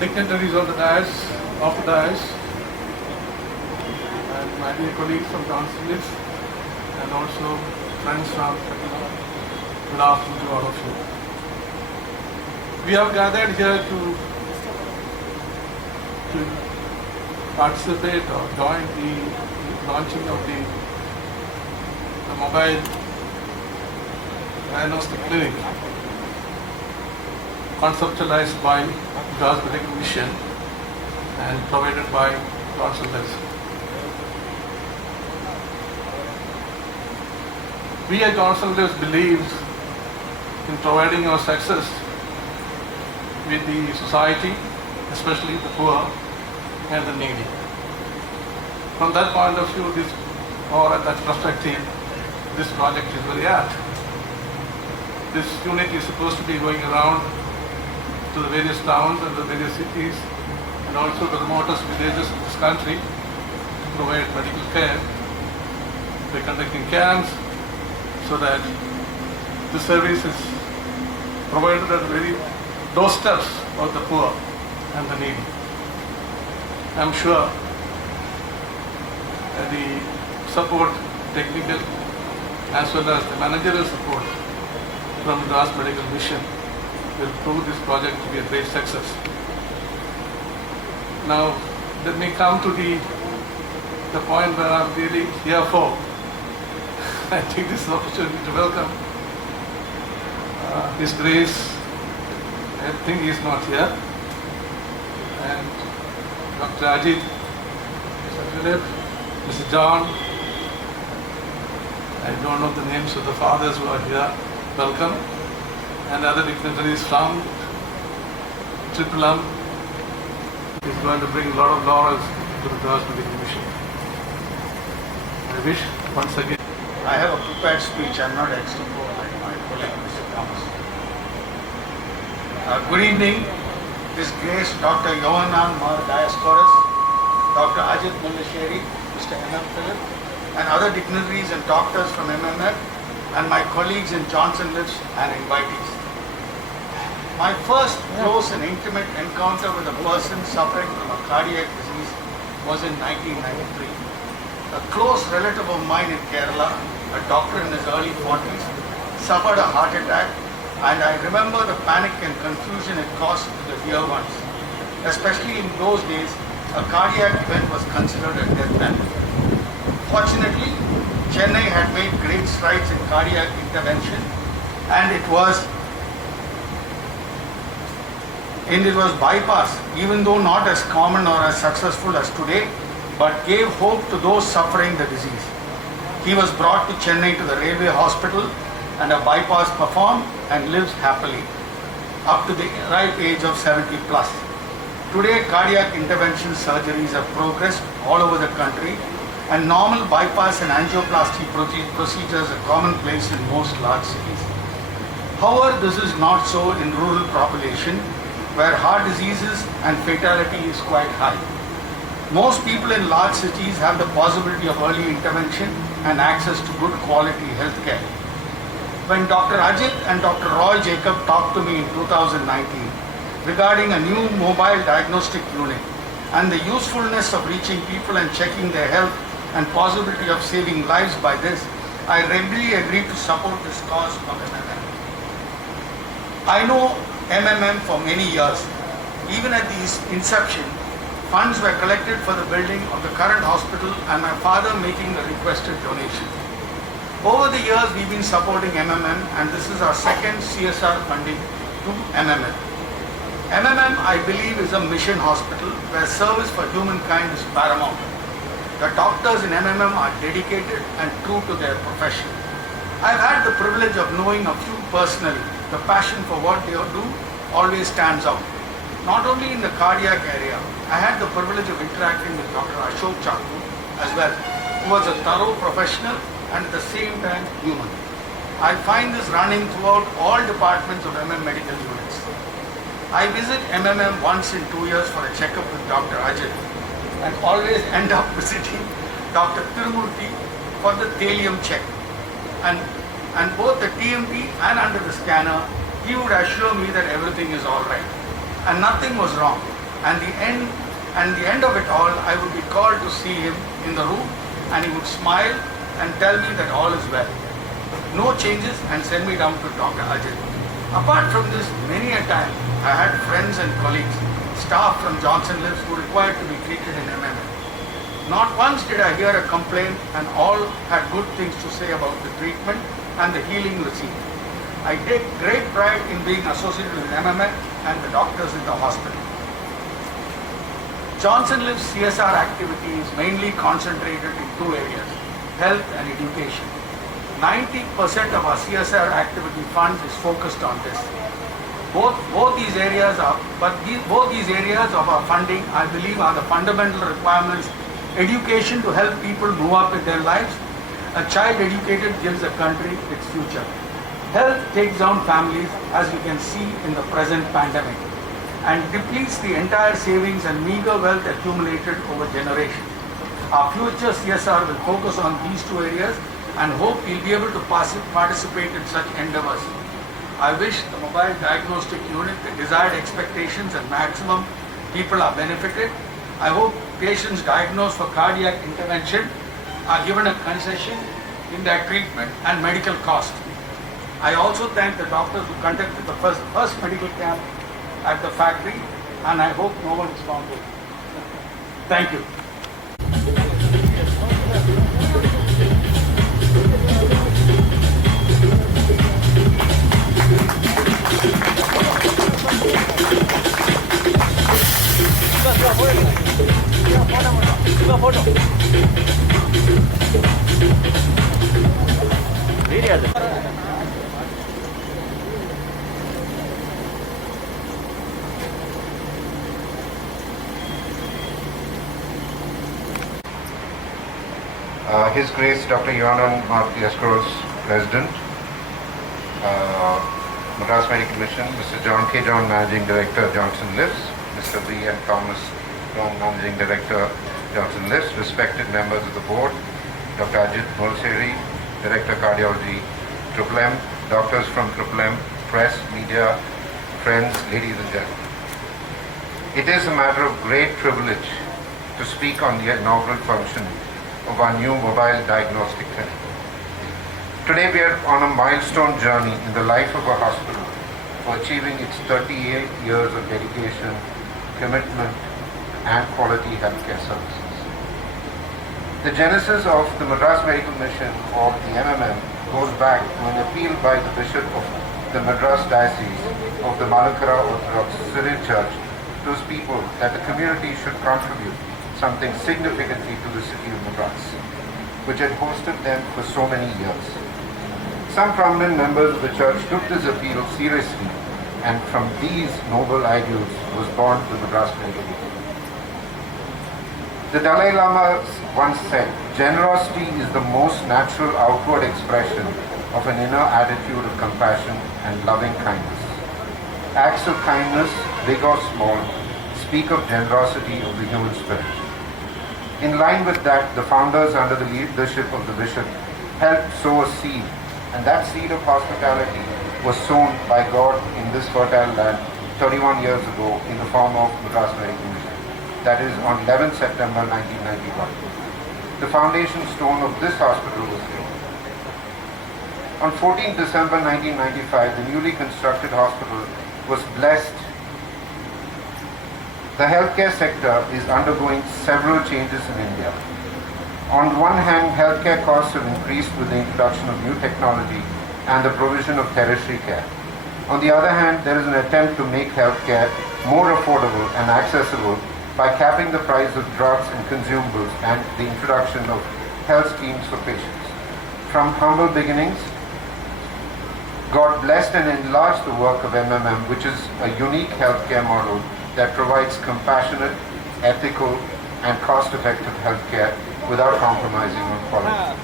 dignitaries on the dais, off the dais, and my dear colleagues from councils, and also friends from good afternoon to all of you. We have gathered here to participate or join the launching of the mobile diagnostic clinic conceptualized by God's Medical Mission and provided by Commercial Heavy-Duty. We at Commercial Heavy-Duty believe in providing our success with the society, especially the poor and the needy. From that point of view, at that perspective, this project is very apt. This unit is supposed to be going around to the various towns and the various cities and also the remotest villages in this country to provide medical care by conducting camps so that the service is provided at the very doorsteps of the poor and the needy. I am sure that the support, technical as well as the managerial support from the God's Medical Mission will prove this project to be a great success. Now, let me come to the point where I'm really here for. I take this opportunity to welcome His Grace. I think he is not here. And Dr. Ajit, Mr. Philip, Mr. John. I don't know the names of the fathers who are here. Welcome. And other dignitaries from Trippuram is going to bring a lot of laurels to the God's Medical Mission. I wish once again. I have a prepared speech. I'm not extra like my colleague Mr. Thomas. Good evening. His Grace Dr. Yohanan Mar Diascoris, Dr. Ajit Mullasheri, Mr. M.M. Philip, and other dignitaries and doctors from MMF, and my colleagues in Johnson Lifts and invitees. My first close and intimate encounter with a person suffering from a cardiac disease was in 1993. A close relative of mine in Kerala, a doctor in his early 40s, suffered a heart attack, and I remember the panic and confusion it caused to the dear ones. Especially in those days, a cardiac event was considered a death penalty. Fortunately, Chennai had made great strides in cardiac intervention, and it was bypass, even though not as common or as successful as today, but gave hope to those suffering the disease. He was brought to Chennai to the railway hospital and a bypass performed and lives happily up to the ripe age of 70 plus. Today, cardiac intervention surgeries have progressed all over the country, and normal bypass and angioplasty procedures are commonplace in most large cities. However, this is not so in rural population, where heart diseases and fatality is quite high. Most people in large cities have the possibility of early intervention and access to good quality health care. When Dr. Ajit and Dr. Roy Jacob talked to me in 2019 regarding a new mobile diagnostic unit and the usefulness of reaching people and checking their health and possibility of saving lives by this, I readily agreed to support this cause of MMM. I know MMM for many years. Even at the inception, funds were collected for the building of the current hospital and my father making the requested donation. Over the years, we've been supporting MMM, and this is our second CSR funding to MMM. MMM, I believe, is a mission hospital where service for humankind is paramount. The doctors in MMM are dedicated and true to their profession. I've had the privilege of knowing a few personally. The passion for what they do always stands out. Not only in the cardiac area, I had the privilege of interacting with Dr. Ashok Chaku as well, who was a thorough professional and at the same time human. I find this running throughout all departments of MM medical units. I visit MMM once in 2 years for a checkup with Dr. Ajit and always end up visiting Dr. Tirumurti for the thallium check. And both the TMT and under the scanner, he would assure me that everything is all right. And nothing was wrong. And the end of it all, I would be called to see him in the room, and he would smile and tell me that all is well. No changes, and send me down to Dr. Ajay. Apart from this, many a time I had friends and colleagues, staff from Johnson Lifts who required to be treated in MMA. Not once did I hear a complaint, and all had good things to say about the treatment and the healing received. I take great pride in being associated with MMA and the doctors in the hospital. Johnson Lifts CSR activity is mainly concentrated in two areas, health and education. 90% of our CSR activity funds is focused on this. Both these areas of our funding, I believe, are the fundamental requirements. Education to help people move up in their lives. A child educated gives a country its future. Health takes down families, as we can see in the present pandemic, and depletes the entire savings and meager wealth accumulated over generations. Our future CSR will focus on these two areas and hope we'll be able to participate in such endeavors. I wish the mobile diagnostic unit the desired expectations and maximum people are benefited. I hope patients diagnosed for cardiac intervention are given a concession in their treatment and medical cost. I also thank the doctors who conducted the first medical camp at the factory, and I hope no one is found guilty. Thank you. His Grace Dr. Yohanan Escaros, President, Madras Medical Mission, Mr. John K. John, Managing Director, Johnson Lifts, Mr. V. N. Thomas, Managing Director, Johnson Lifts, respected members of the board, Dr. Ajit Mulseri, Director Cardiology, Triple M, doctors from Triple M, press, media, friends, ladies and gentlemen. It is a matter of great privilege to speak on the inaugural function of our new mobile diagnostic clinic. Today we are on a milestone journey in the life of our hospital for achieving its 38 years of dedication, commitment and quality healthcare services. The genesis of the Madras Medical Mission, or the MMM, goes back to an appeal by the Bishop of the Madras Diocese of the Malankara Orthodox Syrian Church to his people that the community should contribute something significantly to the city of Madras, which had hosted them for so many years. Some prominent members of the church took this appeal seriously, and from these noble ideals was born the Madras Medical Mission. The Dalai Lama once said, generosity is the most natural outward expression of an inner attitude of compassion and loving kindness. Acts of kindness, big or small, speak of generosity of the human spirit. In line with that, the founders, under the leadership of the bishop, helped sow a seed, and that seed of hospitality was sown by God in this fertile land 31 years ago in the form of Madras Medical Mission. That is on 11 September 1991. The foundation stone of this hospital was laid. On 14 December 1995, the newly constructed hospital was blessed. The healthcare sector is undergoing several changes in India. On one hand, healthcare costs have increased with the introduction of new technology and the provision of tertiary care. On the other hand, there is an attempt to make healthcare more affordable and accessible by capping the price of drugs and consumables and the introduction of health schemes for patients. From humble beginnings, God blessed and enlarged the work of MMM, which is a unique healthcare model that provides compassionate, ethical, and cost-effective healthcare without compromising on quality.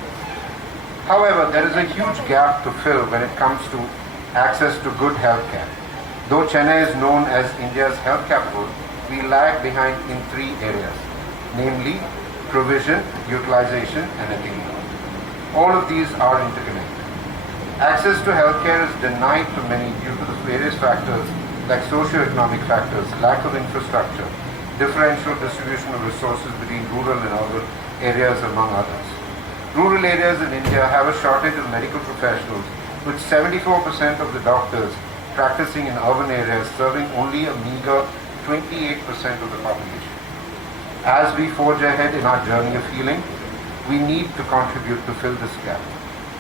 However, there is a huge gap to fill when it comes to access to good healthcare. Though Chennai is known as India's health capital, we lag behind in three areas, namely provision, utilization, and attainment. All of these are interconnected. Access to healthcare is denied to many due to the various factors like socio-economic factors, lack of infrastructure, differential distribution of resources between rural and urban areas, among others. Rural areas in India have a shortage of medical professionals, with 74% of the doctors practicing in urban areas serving only a meager 28% of the population. As we forge ahead in our journey of healing, we need to contribute to fill this gap.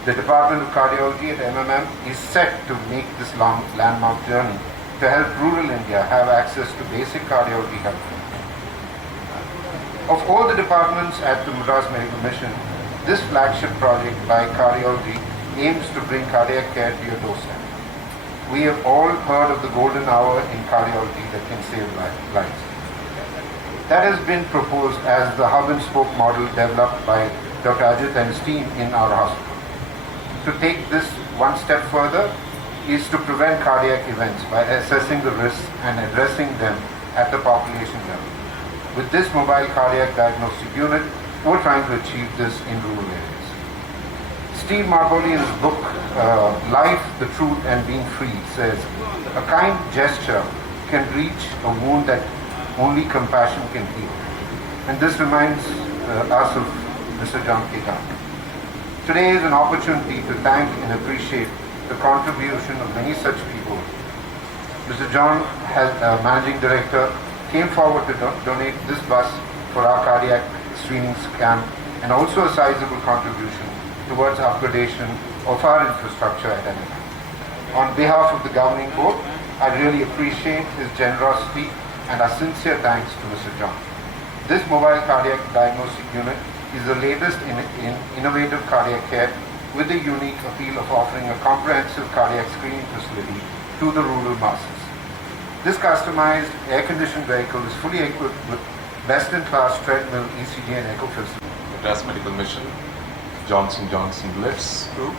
The Department of Cardiology at MMM is set to make this landmark journey to help rural India have access to basic cardiology help. Of all the departments at the Madras Medical Mission, this flagship project by cardiology aims to bring cardiac care to your doorstep. We have all heard of the golden hour in cardiology that can save lives. That has been proposed as the hub and spoke model developed by Dr. Ajit and his team in our hospital. To take this one step further is to prevent cardiac events by assessing the risks and addressing them at the population level. With this mobile cardiac diagnostic unit, we're trying to achieve this in rural areas. Steve Margoli in his book, Life, the Truth and Being Free, says, a kind gesture can reach a wound that only compassion can heal. And this reminds us of Mr. John K. John. Today is an opportunity to thank and appreciate the contribution of many such people. Mr. John, Managing Director, came forward to donate this bus for our cardiac screening camp and also a sizable contribution towards upgradation of our infrastructure at MMM. On behalf of the governing board, I really appreciate his generosity and our sincere thanks to Mr. John. This mobile cardiac diagnostic unit is the latest in innovative cardiac care with the unique appeal of offering a comprehensive cardiac screening facility to the rural masses. This customized air-conditioned vehicle is fully equipped with best-in-class treadmill, ECG and echo facility. Madras Medical Mission, Johnson Lifts Group,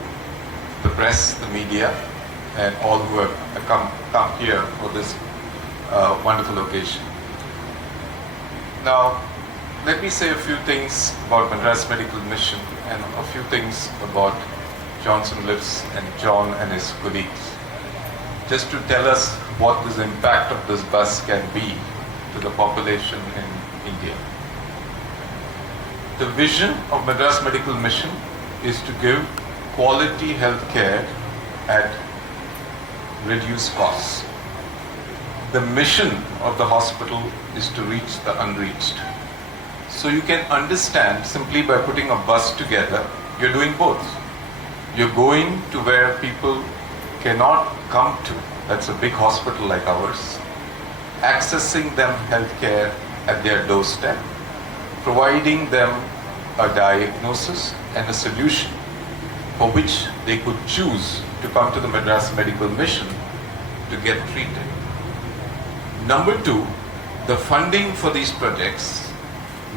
the press, the media, and all who have come here for this wonderful occasion. Now, let me say a few things about Madras Medical Mission and a few things about Johnson Lifts and John and his colleagues, just to tell us what the impact of this bus can be to the population in India. The vision of Madras Medical Mission is to give quality health care at reduced costs. The mission of the hospital is to reach the unreached. So you can understand simply by putting a bus together, you're doing both. You're going to where people cannot come to, that's a big hospital like ours, accessing them healthcare at their doorstep, providing them a diagnosis and a solution for which they could choose to come to the Madras Medical Mission to get treated. Number two, the funding for these projects,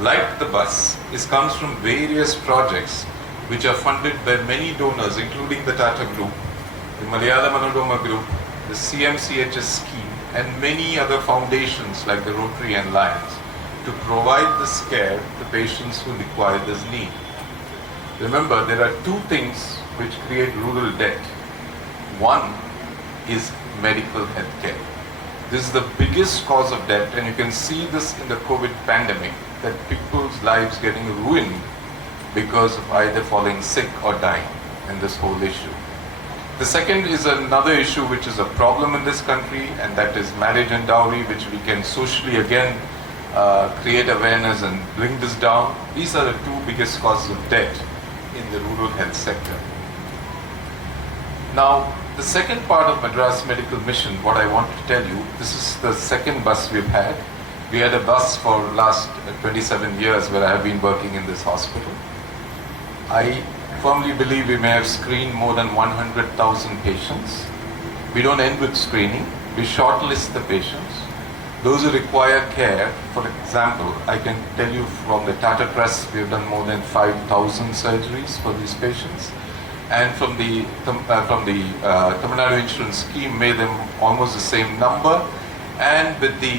like the bus, comes from various projects which are funded by many donors, including the Tata Group, the Malayalam Manodoma Group, the CMCHS scheme, and many other foundations like the Rotary and Lions to provide this care to patients who require this need. Remember, there are two things which create rural debt. One is medical health care. This is the biggest cause of debt, and you can see this in the COVID pandemic, that people's lives getting ruined because of either falling sick or dying in this whole issue. The second is another issue which is a problem in this country, and that is marriage and dowry, which we can socially again create awareness and bring this down. These are the two biggest causes of debt in the rural health sector. Now, the second part of Madras Medical Mission, what I want to tell you, this is the second bus we've had. We had a bus for last 27 years where I have been working in this hospital. I firmly believe we may have screened more than 100,000 patients. We don't end with screening, we shortlist the patients. Those who require care, for example, I can tell you from the Tata Trust, we have done more than 5,000 surgeries for these patients. And from the Tamil Nadu Insurance Scheme, made them almost the same number. And with the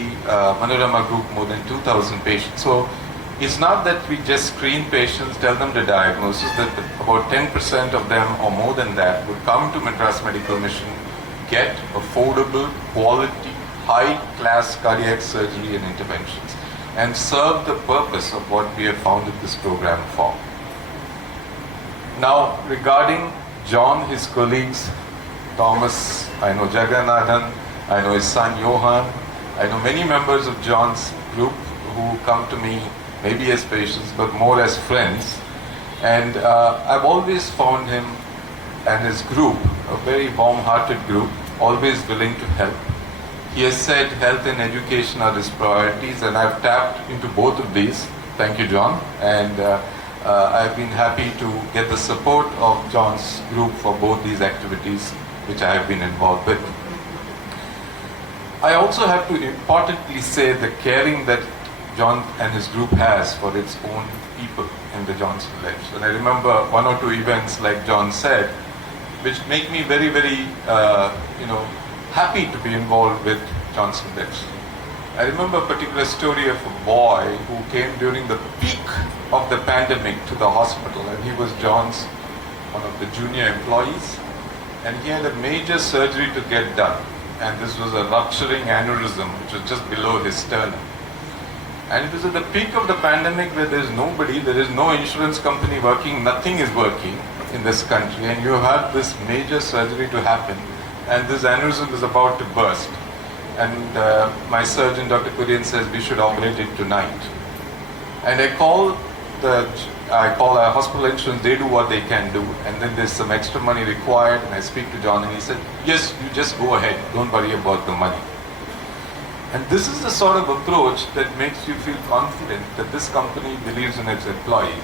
Manorama Group, more than 2,000 patients. So it's not that we just screen patients, tell them the diagnosis, that about 10% of them or more than that would come to Madras Medical Mission, get affordable, quality high-class cardiac surgery and interventions and serve the purpose of what we have founded this program for. Now, regarding John, his colleagues, Thomas, I know Jagannathan, I know his son Johan, I know many members of John's group who come to me maybe as patients but more as friends, and I've always found him and his group a very warm-hearted group, always willing to help. He has said health and education are his priorities, and I've tapped into both of these. Thank you, John. And I've been happy to get the support of John's group for both these activities which I have been involved with. I also have to importantly say the caring that John and his group has for its own people in the Johnson Lifts. And I remember one or two events, like John said, which make me very, very, happy to be involved with Johnson Lifts. I remember a particular story of a boy who came during the peak of the pandemic to the hospital, and he was John's one of the junior employees, and he had a major surgery to get done, and this was a rupturing aneurysm which was just below his sternum. And it was at the peak of the pandemic where there is nobody, there is no insurance company working, nothing is working in this country, and you have this major surgery to happen, and this aneurysm is about to burst. And my surgeon, Dr. Kurian, says we should operate it tonight. And I call our hospital insurance, they do what they can do, and then there's some extra money required, and I speak to John, and he said, yes, you just go ahead, don't worry about the money. And this is the sort of approach that makes you feel confident that this company believes in its employees.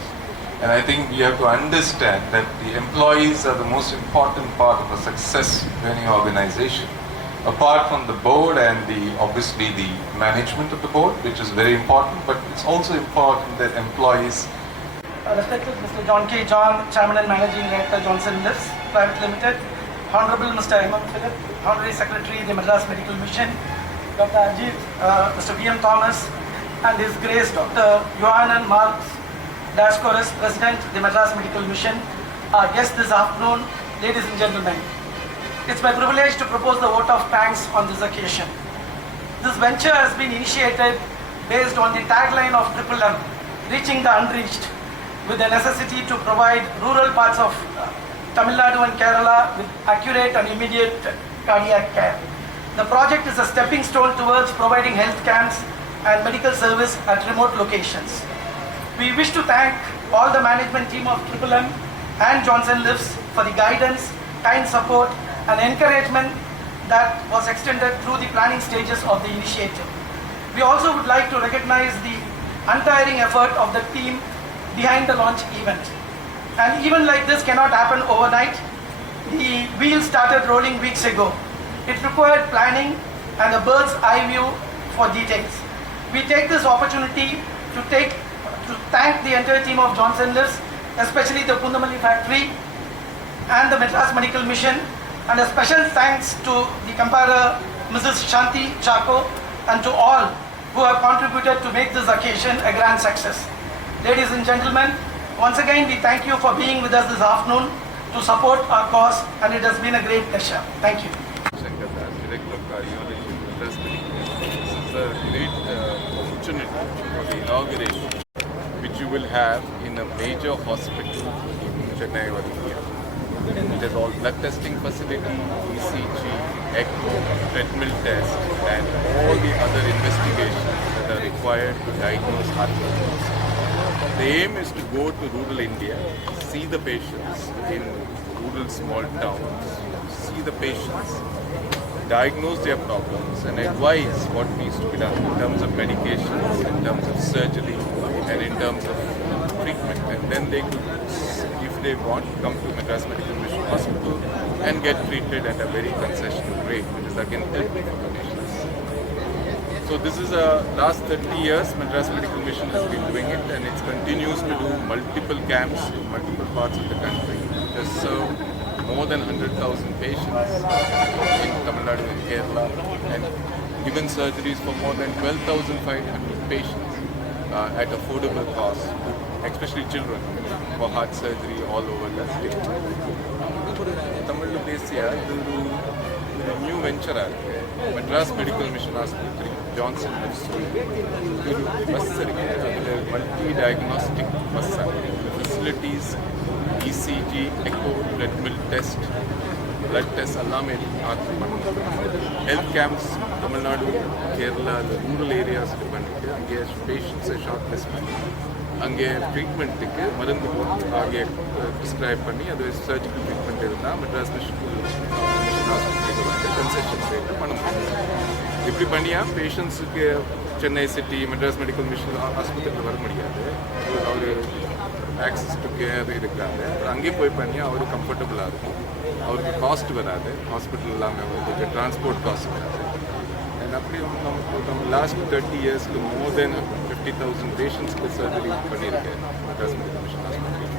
And I think we have to understand that the employees are the most important part of a success of any organization. Apart from the board and obviously the management of the board, which is very important, but it's also important that employees. Respected Mr. John K. John, Chairman and Managing Director, Johnson Lifts Private Limited, Honorable Mr. M.M. Philip, Honorary Secretary, the Madras Medical Mission, Dr. Ajit, Mr. V.M. Thomas, and His Grace Dr. Johann Marx Dascoris, President, the Madras Medical Mission, our guests this afternoon, ladies and gentlemen. It's my privilege to propose the vote of thanks on this occasion. This venture has been initiated based on the tagline of M, reaching the unreached, with the necessity to provide rural parts of Tamil Nadu and Kerala with accurate and immediate cardiac care. The project is a stepping stone towards providing health camps and medical service at remote locations. We wish to thank all the management team of M and Johnson Lifts for the guidance, kind support and encouragement that was extended through the planning stages of the initiative. We also would like to recognize the untiring effort of the team behind the launch event. An event like this cannot happen overnight. The wheels started rolling weeks ago. It required planning and a bird's eye view for details. We take this opportunity to thank the entire team of Johnson Lifts, especially the Poonamallee factory and the Madras Medical Mission, and a special thanks to the comparer Mrs. Shanti Chako and to all who have contributed to make this occasion a grand success. Ladies and gentlemen, once again we thank you for being with us this afternoon to support our cause, and it has been a great pleasure. Thank you. Director of Cardiology, Madras Medical. This is a great opportunity for the inauguration, which you will have in a major hospital in Chennai or India. It has all blood testing facility, ECG, echo, treadmill test, and all the other investigations that are required to diagnose heart disease. The aim is to go to rural India, see the patients in rural small towns, see the patients, diagnose their problems and advise what needs to be done in terms of medications, in terms of surgery, and in terms of treatment. And then they could, if they want, come to Madras Medical Mission Hospital and get treated at a very concessional rate, which is again helpful for the patients. So this is last 30 years Madras Medical Mission has been doing it, and it continues to do multiple camps in multiple parts of the country. It has served more than 100,000 patients in Tamil Nadu and Kerala, and given surgeries for more than 12,500 patients at affordable cost, especially children, for heart surgery all over the state. Tamil Nadu இது new வெஞ்சராக இருக்குது. Madras medical mission ஆஸ்பத்திரி Johnson lifts ஒரு bus இருக்குது. அதில் multi diagnostic பஸ்ஸாக facilities ECG echo treadmill test blood test எல்லாமே order பண்ணுவோம். Health camps Tamil Nadu Kerala rural ஏரியாஸுக்கு பண்ணிட்டு அங்கே பேஷண்ட்ஸை ஷார்ட் லிஸ்ட் பண்ணி அங்கே ட்ரீட்மெண்ட்டுக்கு மருந்து ஆகிய ப்ரிஸ்கிரைப் பண்ணி அது சர்ஜிக்கல் ட்ரீட்மெண்ட் இருந்தால் மெட்ராஸ் மிஷன் ஹாஸ்பிட்டலுக்கு வந்து கன்செஷன் ரேட்டில் பண்ண முடியும். இப்படி பண்ணியாக பேஷண்ட்ஸுக்கு Chennai city Madras medical mission ஆஸ்பத்திரியில் வர முடியாது. அவர் ஆக்சஸ் டு கேர் இருக்காது. அங்கேயே போய் பண்ணி அவர் கம்ஃபர்டபுளாக இருக்கும். அவருக்கு காஸ்ட் வராது. ஹாஸ்பிட்டல் எல்லாமே வந்து டிரான்ஸ்போர்ட் காஸ்ட் வராது. அண்ட் அப்படி நம்ம லாஸ்ட் 30 இயர்ஸ்க்கு மோர் தென் 50,000 பேஷண்ட்ஸ்க்கு சர்ஜரி பண்ணியிருக்கேன் Madras medical mission hospital.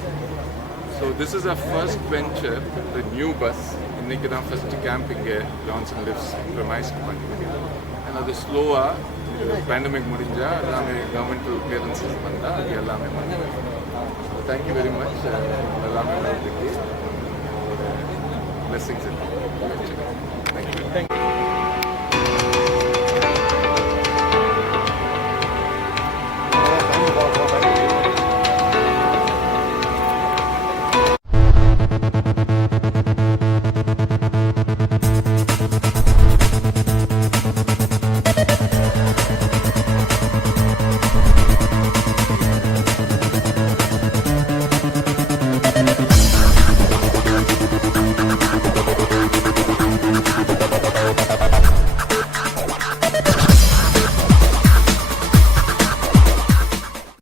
So this is a first venture the new bus. இன்றைக்கி தான் ஃபஸ்ட்டு கேம்ப் இங்கே ஜான்சன் லிஃப்ட்ஸ் ப்ரமைஸ்ட் பண்ணியிருக்கேன். அண்ட் அது ஸ்லோவாக பேண்டமிக் முடிஞ்சால் எல்லாமே கவர்மெண்டல் கிளியரன்சஸ் வந்தால் அது எல்லாமே பண்ணுவேன். Thank you very much. எல்லாமே வரதுக்கு blessings. Thank you. Thank you.